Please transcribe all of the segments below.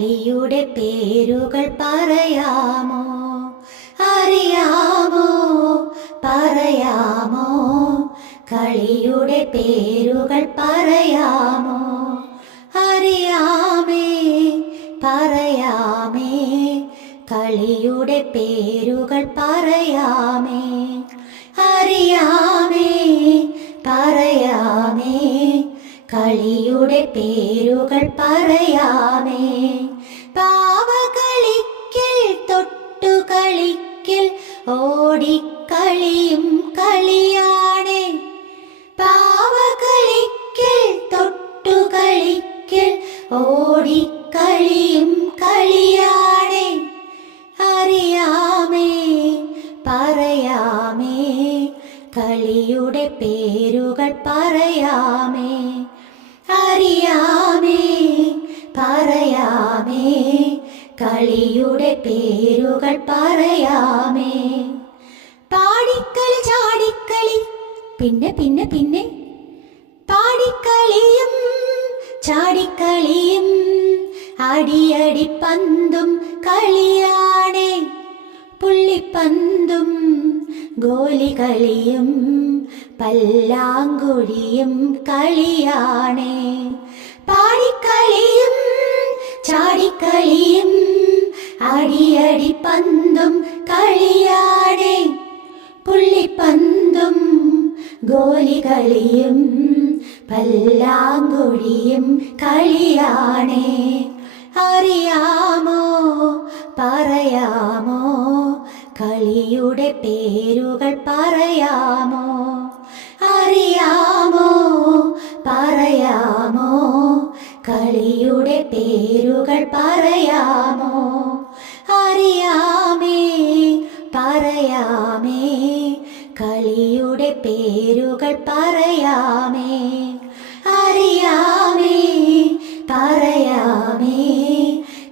കളിയുടെ പേരുകൾ പറയാമോ? അറിയാമോ? പറയാമോ? കളിയുടെ പേരുകൾ പറയാമോ? അറിയാമേ പറയാമേ. കളിയുടെ പേരുകൾ പറയാമേ. അറിയാമേ പറയാമേ. കളിയുടെ പേരുകൾ പറയാമേ. പാവകളിക്കൽ തൊട്ടു കളിക്കൽ ഓടിക്കളിയും കളിയാണേ. പാവകളിക്കൽ തൊട്ടു കളിക്കൽ ഓടിക്കളിയും കളിയാണേ. അറിയാമേ പറയാമേ കളിയുടെ പേരുകൾ പറയാമേ. കളിയുടെ പേരുകൾ പറയാമേ. പാടിക്കളി ചാടിക്കളി പിന്നെ പിന്നെ പിന്നെ. പാടിക്കളിയും ചാടിക്കളിയും അടിയടി പന്തും കളിയാണേ. പുള്ളിപ്പന്തും ഗോലികളിയും പല്ലാങ്കുഴിയും കളിയാണേ. പാടിക്കളിയും ചാടിക്കളിയും അടിയടി പന്തും കളിയാടെ. പുള്ളിപ്പന്തും ഗോലികളിയും പല്ലാങ്കുഴിയും കളിയാണേ. അറിയാമോ? പറയാമോ? കളിയുടെ പേരുകൾ പറയാമോ? അറിയാമോ? പറയാമോ? കളിയുടെ പേരുകൾ പറയാമോ? അറിയാമേ പറയാമേ കളിയുടെ പേരുകൾ പറയാമേ അറിയാമേ പറയാമേ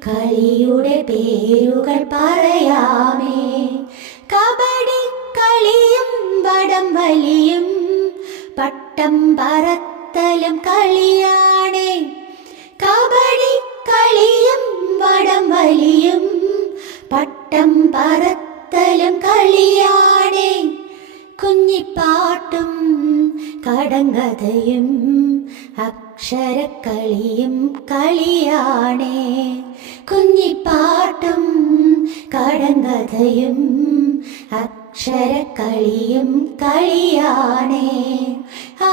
കളിയുടെ പേരുകൾ പറയാമേ. കബഡി കളിയും വടം വലിയും പട്ടം പറത്തലും കളിയാണേ. കബഡി കളിയും പട്ടം പറത്തലും കളിയാണേ കുഞ്ഞിപ്പാട്ടും കടങ്കഥയും അക്ഷരക്കളിയും കളിയാണേ. കുഞ്ഞിപ്പാട്ടും കടങ്കഥയും അക്ഷരക്കളിയും കളിയാണേ.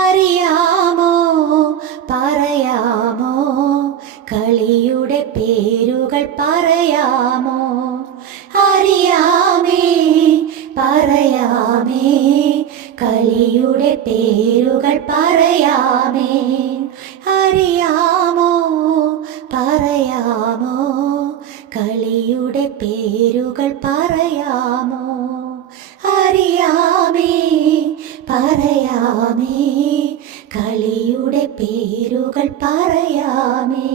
അറിയാമോ? പറയാമോ? കളിയുടെ പേരുകൾ പറയാമോ? അറിയാമേ പറയാമേ കളിയുടെ പേരുകൾ പറയാമേ. അറിയാമോ പറയാമോ കളിയുടെ പേരുകൾ പറയാമോ. അറിയാമേ പറയാമേ കളിയുടെ പേരുകൾ പറയാമേ.